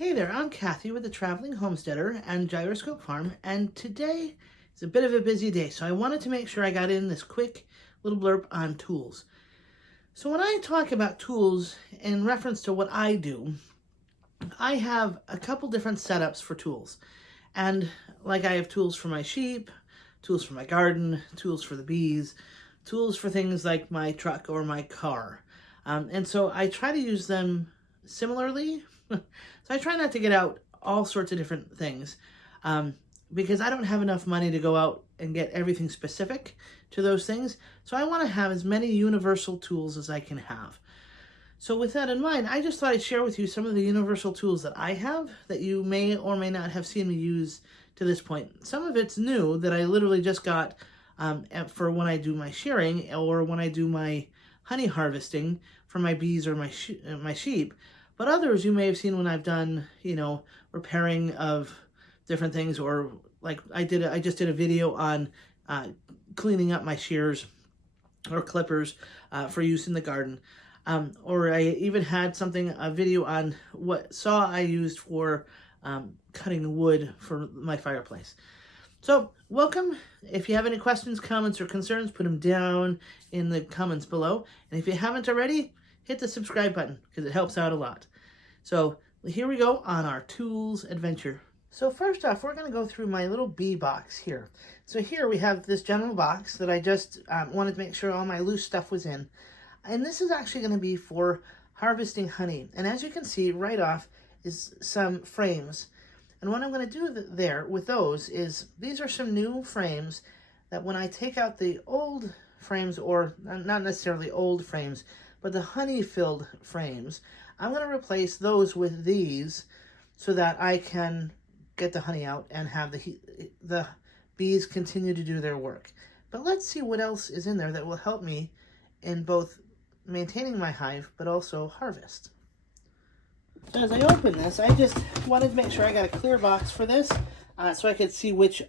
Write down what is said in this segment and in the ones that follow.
Hey there, I'm Kathy with the Traveling Homesteader and Gyroscope Farm, and today is a bit of a busy day, so I wanted to make sure I got in this quick little blurb on tools. So when I talk about tools in reference to what I do, I have a couple different setups for tools. And like I have tools for my sheep, tools for my garden, tools for the bees, tools for things like my truck or my car. And so I try to use them similarly. So I try not to get out all sorts of different things because I don't have enough money to go out and get everything specific to those things. So I want to have as many universal tools as I can have. So with that in mind, I just thought I'd share with you some of the universal tools that I have that you may or may not have seen me use to this point. Some of it's new that I literally just got for when I do my shearing or when I do my honey harvesting for my bees or my sheep. But others you may have seen when I've done, repairing of different things, or like I just did a video on cleaning up my shears or clippers for use in the garden. Or I even had a video on what saw I used for cutting wood for my fireplace. So welcome. If you have any questions, comments, or concerns, put them down in the comments below. And if you haven't already, hit the subscribe button because it helps out a lot. So here we go on our tools adventure. So first off, we're going to go through my little bee box here. So here we have this general box that I just wanted to make sure all my loose stuff was in. And this is actually going to be for harvesting honey. And as you can see right off is some frames. And what I'm going to do there with those is these are some new frames that when I take out the old frames, or not necessarily old frames, but the honey-filled frames, I'm going to replace those with these so that I can get the honey out and have the bees continue to do their work. But let's see what else is in there that will help me in both maintaining my hive but also harvest. So as I open this, I just wanted to make sure I got a clear box for this so I could see which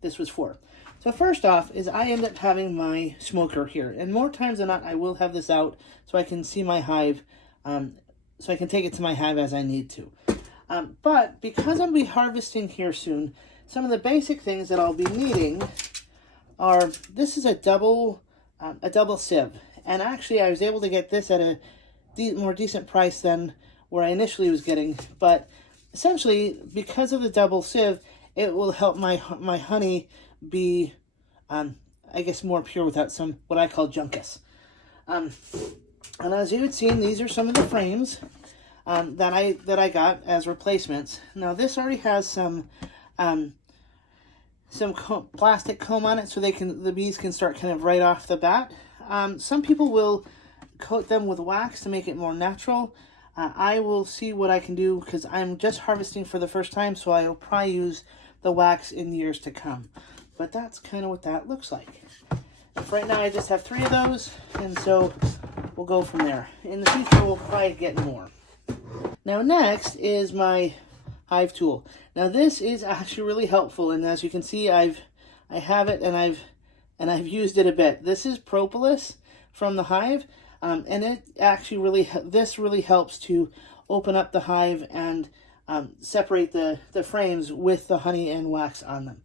this was for. So first off is I end up having my smoker here, and more times than not I will have this out so I can see my hive, so I can take it to my hive as I need to. But because I'll be harvesting here soon, some of the basic things that I'll be needing are, this is a double sieve, and actually I was able to get this at a more decent price than where I initially was getting, but essentially because of the double sieve, it will help my honey be, I guess, more pure without some what I call junkus. And as you had seen, these are some of the frames that I got as replacements. Now this already has some plastic comb on it, so the bees can start kind of right off the bat. Some people will coat them with wax to make it more natural. I will see what I can do because I'm just harvesting for the first time, so I will probably use the wax in years to come. But that's kind of what that looks like. For right now, I just have 3 of those, and so we'll go from there. In the future, we'll probably get more. Now next is my hive tool. Now this is actually really helpful, and as you can see, I have it and I've used it a bit. This is propolis from the hive. And it actually this really helps to open up the hive and separate the frames with the honey and wax on them.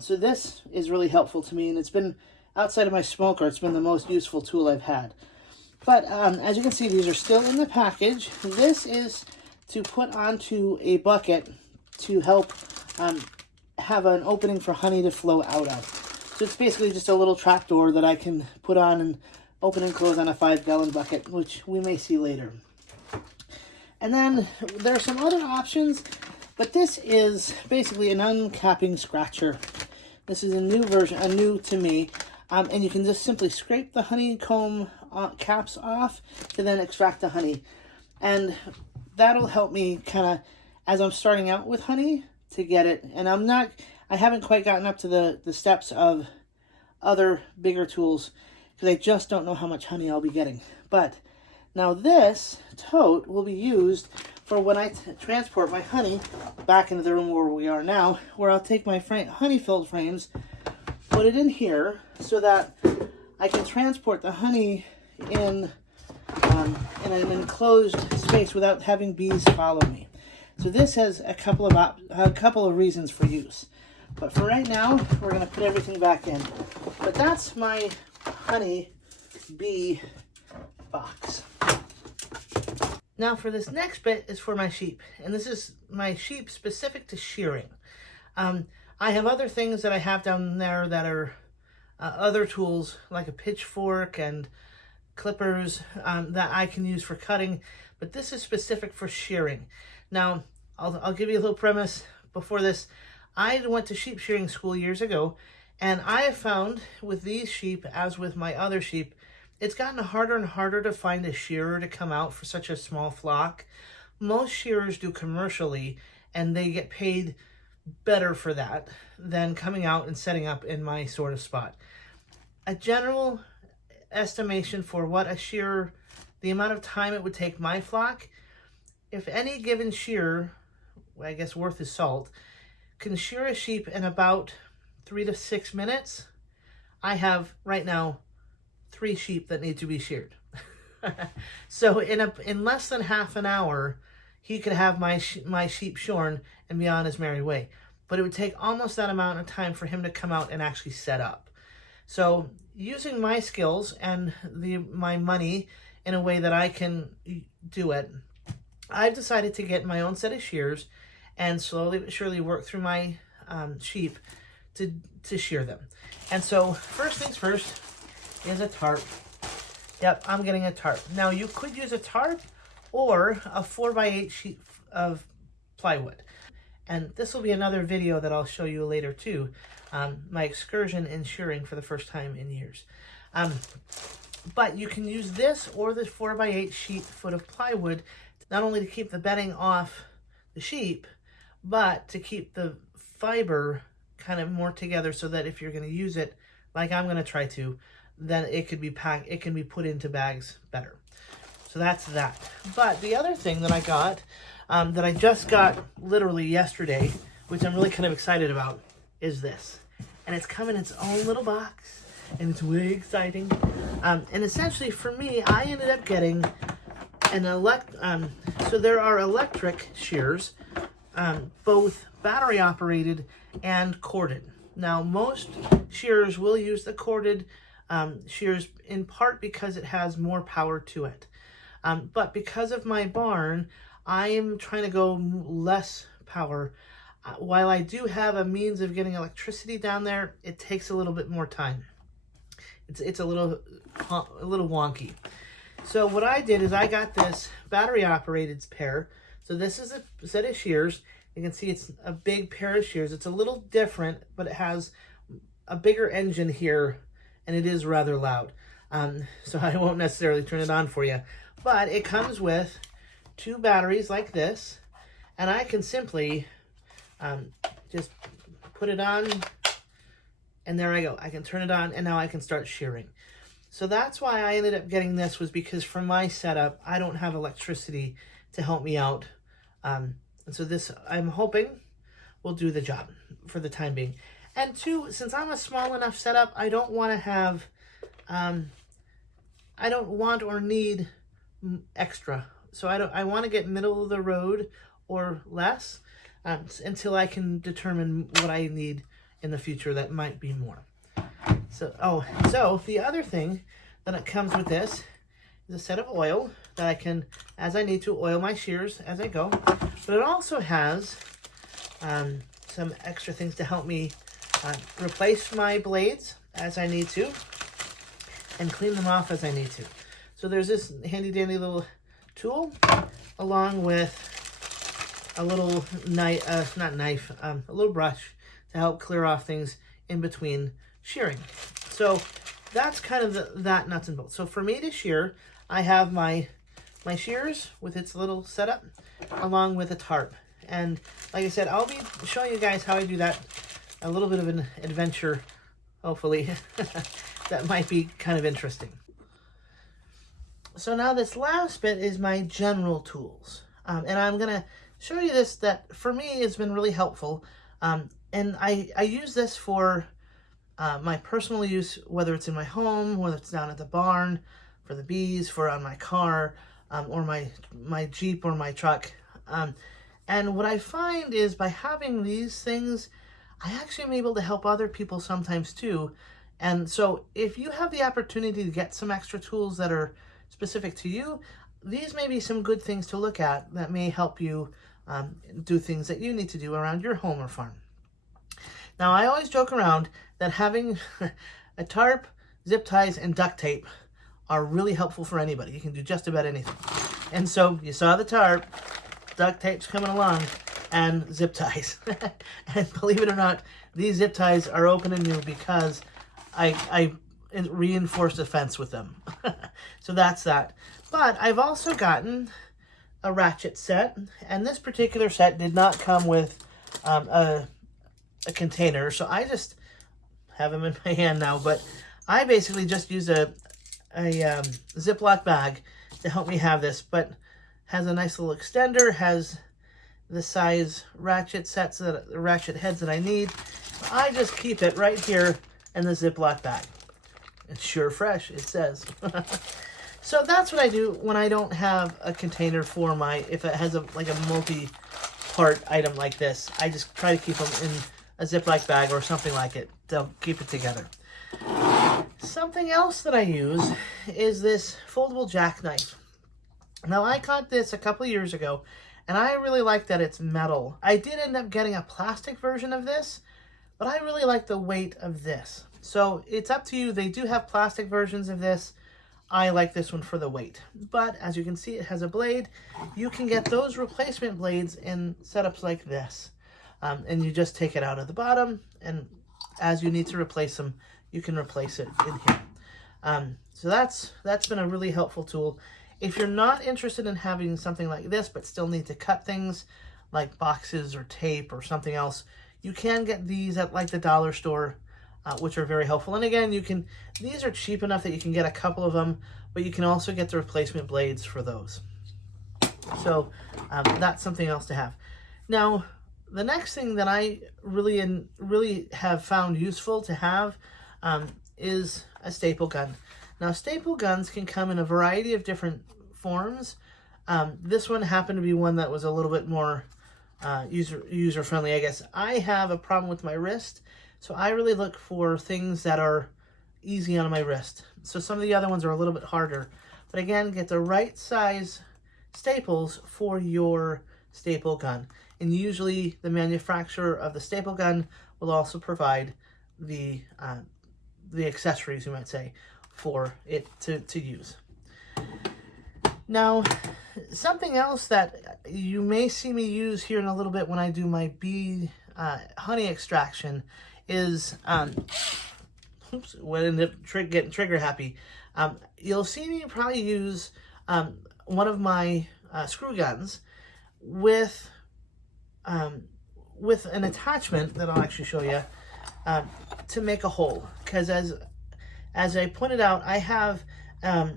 So this is really helpful to me, and it's been, outside of my smoker, it's been the most useful tool I've had. But as you can see, these are still in the package. This is to put onto a bucket to help have an opening for honey to flow out of. So it's basically just a little trap door that I can put on and open and close on a 5-gallon bucket, which we may see later. And then there are some other options, but this is basically an uncapping scratcher. This is a new version, new to me, and you can just simply scrape the honeycomb caps off to then extract the honey. And that'll help me kind of, as I'm starting out with honey, to get it. And I haven't quite gotten up to the steps of other bigger tools, because I just don't know how much honey I'll be getting. But now this tote will be used for when I transport my honey back into the room where we are now, where I'll take my honey-filled frames, put it in here so that I can transport the honey in an enclosed space without having bees follow me. So this has a couple of reasons for use. But for right now, we're going to put everything back in. But that's my honey bee box. Now for this next bit is for my sheep. And this is my sheep specific to shearing. I have other things that I have down there that are other tools like a pitchfork and clippers that I can use for cutting. But this is specific for shearing. Now, I'll give you a little premise before this. I went to sheep shearing school years ago, and I have found with these sheep, as with my other sheep, it's gotten harder and harder to find a shearer to come out for such a small flock. Most shearers do commercially, and they get paid better for that than coming out and setting up in my sort of spot. A general estimation for what a shearer, the amount of time it would take my flock, if any given shearer, I guess worth his salt, can shear a sheep in about 3 to 6 minutes, I have right now 3 sheep that need to be sheared. So in less than half an hour, he could have my sheep shorn and be on his merry way. But it would take almost that amount of time for him to come out and actually set up. So using my skills and my money in a way that I can do it, I've decided to get my own set of shears and slowly but surely work through my sheep to shear them. And so first things first is a tarp. Yep, I'm getting a tarp. Now you could use a tarp or a 4x8 sheet of plywood. And this will be another video that I'll show you later too. My excursion in shearing for the first time in years. But you can use this or the 4x8 sheet foot of plywood, not only to keep the bedding off the sheep, but to keep the fiber kind of more together so that if you're going to use it, like I'm going to try to, then it could be packed, it can be put into bags better. So that's that. But the other thing that I got, that I just got literally yesterday, which I'm really kind of excited about, is this. And it's come in its own little box, and it's way exciting. And essentially for me, I ended up getting an so there are electric shears, both battery operated and corded. Now most shears will use the corded shears in part because it has more power to it. But because of my barn, I am trying to go less power. While I do have a means of getting electricity down there, it takes a little bit more time. It's a little wonky. So what I did is I got this battery operated pair. So this is a set of shears. You can see it's a big pair of shears. It's a little different, but it has a bigger engine here, and it is rather loud. So I won't necessarily turn it on for you. But it comes with 2 batteries like this, and I can simply just put it on, and there I go. I can turn it on, and now I can start shearing. So that's why I ended up getting this, was because for my setup, I don't have electricity to help me out. And so this, I'm hoping, will do the job for the time being. And 2, since I'm a small enough setup, I don't want to have, I don't want or need extra. So I want to get middle of the road or less until I can determine what I need in the future that might be more. So the other thing that it comes with this is a set of oil that I can, as I need to, oil my shears as I go. But it also has some extra things to help me replace my blades as I need to and clean them off as I need to. So there's this handy dandy little tool along with a little knife, a little brush to help clear off things in between shearing. So that's kind of that nuts and bolts. So for me to shear, I have my shears with its little setup along with a tarp. And like I said, I'll be showing you guys how I do that. A little bit of an adventure, hopefully, that might be kind of interesting. So now this last bit is my general tools. And I'm going to show you this that for me has been really helpful. And I use this for my personal use, whether it's in my home, whether it's down at the barn, for the bees, for on my car, or my Jeep or my truck. And what I find is by having these things, I actually am able to help other people sometimes too. And so if you have the opportunity to get some extra tools that are specific to you, these may be some good things to look at that may help you do things that you need to do around your home or farm. Now, I always joke around that having a tarp, zip ties, and duct tape are really helpful for anybody. You can do just about anything. And so you saw the tarp, duct tape's coming along, and zip ties. And believe it or not, these zip ties are open and new because I reinforced the fence with them. So that's that. But I've also gotten a ratchet set, and this particular set did not come with a container, so I just have them in my hand now. But I basically just use a Ziploc bag to help me have this, but has a nice little extender, has the size ratchet heads that I need. I just keep it right here in the Ziploc bag. It's sure fresh, it says. So that's what I do when I don't have a container for if it has like a multi-part item like this. I just try to keep them in a Ziploc bag or something like it to keep it together. Something else that I use is this foldable jackknife. Now, I got this a couple of years ago, and I really like that it's metal. I did end up getting a plastic version of this, but I really like the weight of this. So it's up to you. They do have plastic versions of this. I like this one for the weight. But as you can see, it has a blade. You can get those replacement blades in setups like this. And you just take it out of the bottom, and as you need to replace them, you can replace it in here. So that's been a really helpful tool. If you're not interested in having something like this, but still need to cut things like boxes or tape or something else, you can get these at like the dollar store, which are very helpful. And again, these are cheap enough that you can get a couple of them, but you can also get the replacement blades for those. So that's something else to have. Now, the next thing that I really have found useful to have is a staple gun. Now, staple guns can come in a variety of different forms. This one happened to be one that was a little bit more user-friendly, I guess. I have a problem with my wrist, so I really look for things that are easy on my wrist. So some of the other ones are a little bit harder. But again, get the right size staples for your staple gun. And usually the manufacturer of the staple gun will also provide the accessories, you might say, for it to use. Now, something else that you may see me use here in a little bit when I do my bee honey extraction is, oops, what ended up getting trigger happy. You'll see me probably use one of my screw guns with an attachment that I'll actually show you to make a hole. Because as I pointed out, I have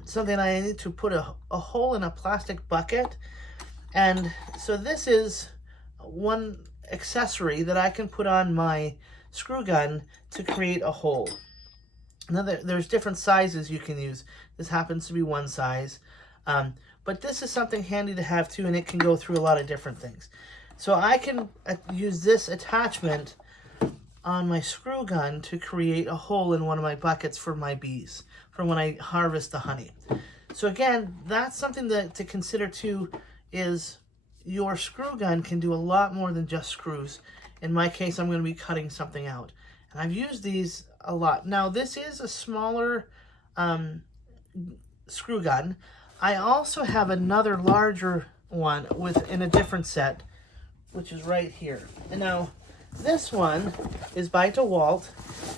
something I need to put a hole in a plastic bucket. And so this is one accessory that I can put on my screw gun to create a hole. Now there's different sizes you can use. This happens to be one size. But this is something handy to have too, and it can go through a lot of different things. So I can use this attachment on my screw gun to create a hole in one of my buckets for my bees, for when I harvest the honey. So again, that's something to consider too, is your screw gun can do a lot more than just screws. In my case, I'm going to be cutting something out. And I've used these a lot. Now, this is a smaller screw gun. I also have another larger one in a different set, which is right here. And now, this one is by DeWalt.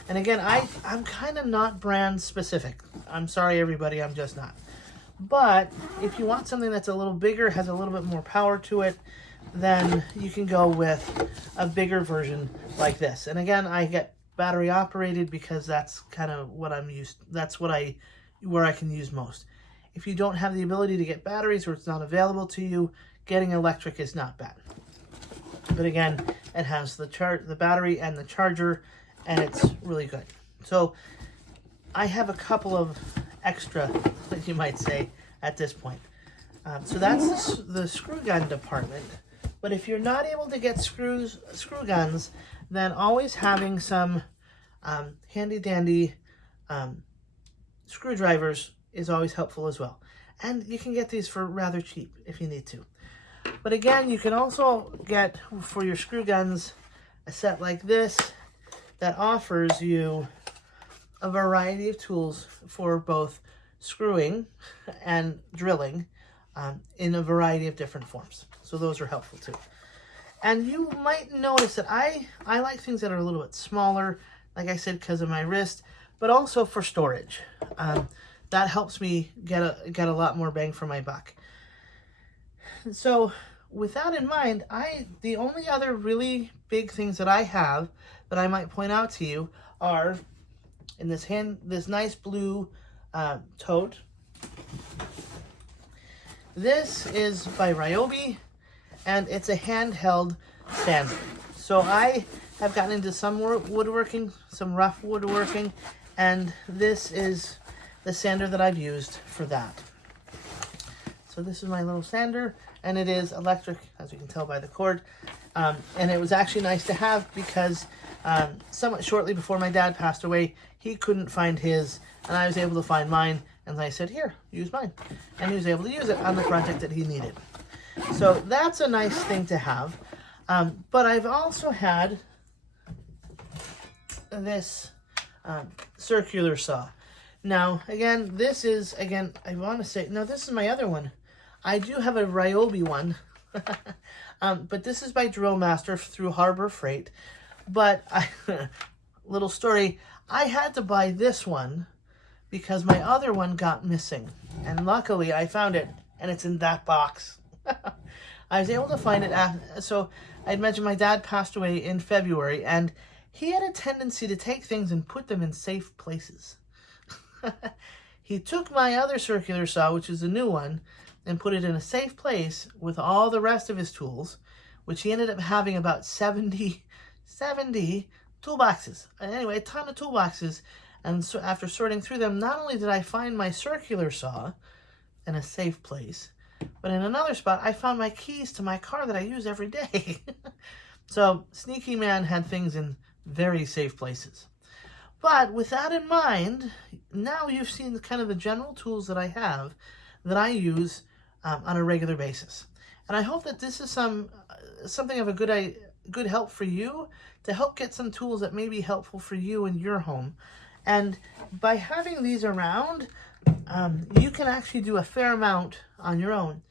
And again, I'm kind of not brand specific. I'm sorry, everybody, I'm just not. But if you want something that's a little bigger, has a little bit more power to it, then you can go with a bigger version like this. And again, I get battery operated because that's kind of what I'm used. That's where I can use most. If you don't have the ability to get batteries or it's not available to you, getting electric is not bad. But again, it has the battery and the charger, and it's really good. So I have a couple of extra, you might say, at this point. So that's the screw gun department. But if you're not able to get screw guns, then always having some handy dandy screwdrivers is always helpful as well. And you can get these for rather cheap if you need to. But again, you can also get for your screw guns a set like this that offers you a variety of tools for both screwing and drilling in a variety of different forms. So those are helpful too. And you might notice that I like things that are a little bit smaller, like I said, because of my wrist, but also for storage. That helps me get a lot more bang for my buck. So with that in mind, the only other really big things that I have that I might point out to you are in this nice blue tote. This is by Ryobi, and it's a handheld sander. So I have gotten into some woodworking, some rough woodworking, and this is the sander that I've used for that. So this is my little sander, and it is electric, as you can tell by the cord. And it was actually nice to have because somewhat shortly before my dad passed away, he couldn't find his, and I was able to find mine. And I said, here, use mine. And he was able to use it on the project that he needed. So that's a nice thing to have. But I've also had this circular saw. Now, again, this is, I want to say, no, this is my other one. I do have a Ryobi one. But this is by Drill Master through Harbor Freight. But, little story, I had to buy this one because my other one got missing. And luckily, I found it, and it's in that box. I was able to find it so I'd mentioned my dad passed away in February, and he had a tendency to take things and put them in safe places. He took my other circular saw, which is a new one, and put it in a safe place with all the rest of his tools, which he ended up having about 70 toolboxes. Anyway, a ton of toolboxes. And so after sorting through them, not only did I find my circular saw in a safe place, but in another spot, I found my keys to my car that I use every day. So Sneaky Man had things in very safe places. But with that in mind, now you've seen kind of the general tools that I have that I use on a regular basis. And I hope that this is something of a good help for you to help get some tools that may be helpful for you in your home. And by having these around, you can actually do a fair amount on your own.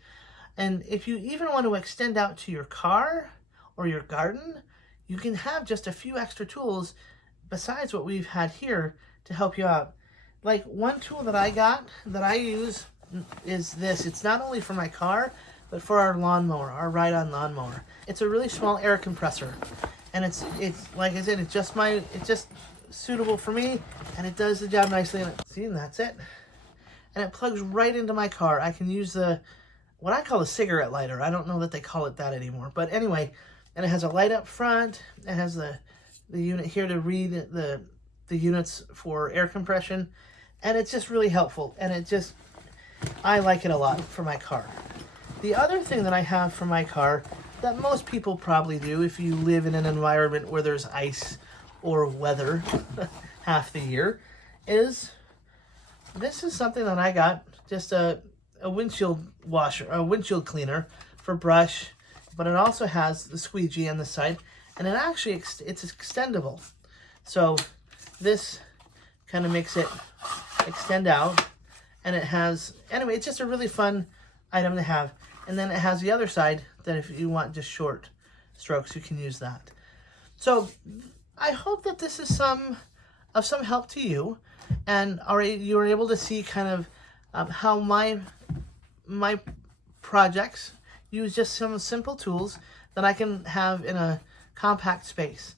And if you even want to extend out to your car or your garden, you can have just a few extra tools besides what we've had here to help you out. Like one tool that I got that I use is this. It's not only for my car, but for our lawnmower, our ride-on lawnmower. It's a really small air compressor. And it's like I said, it's just suitable for me, and it does the job nicely. And that's it. And it plugs right into my car. I can use what I call a cigarette lighter. I don't know that they call it that anymore, but anyway. And it has a light up front. It has the unit here to read the units for air compression, and it's just really helpful. And I like it a lot for my car. The other thing that I have for my car that most people probably do if you live in an environment where there's ice or weather half the year is this is something that I got, just a windshield washer, a windshield cleaner for brush, but it also has the squeegee on the side, and it actually it's extendable. So this kind of makes it extend out, and it has, anyway, it's just a really fun item to have. And then it has the other side that if you want just short strokes, you can use that. So I hope that this is of some help to you, and you are able to see kind of how my projects use just some simple tools that I can have in a compact space.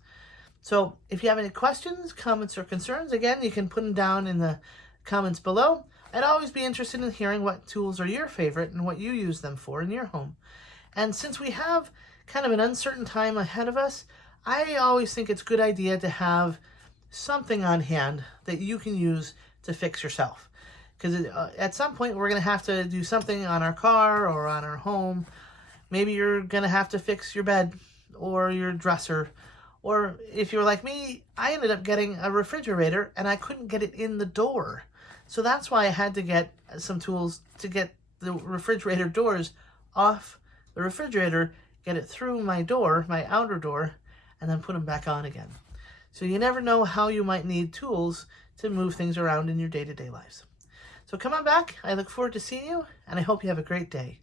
So if you have any questions, comments, or concerns, again, you can put them down in the comments below. I'd always be interested in hearing what tools are your favorite and what you use them for in your home. And since we have kind of an uncertain time ahead of us, I always think it's a good idea to have something on hand that you can use to fix yourself. Because at some point we're going to have to do something on our car or on our home, Maybe you're going to have to fix your bed or your dresser. Or if you're like me, I ended up getting a refrigerator and I couldn't get it in the door. So that's why I had to get some tools to get the refrigerator doors off the refrigerator, get it through my door, my outer door, and then put them back on again. So you never know how you might need tools to move things around in your day-to-day lives. So come on back. I look forward to seeing you, and I hope you have a great day.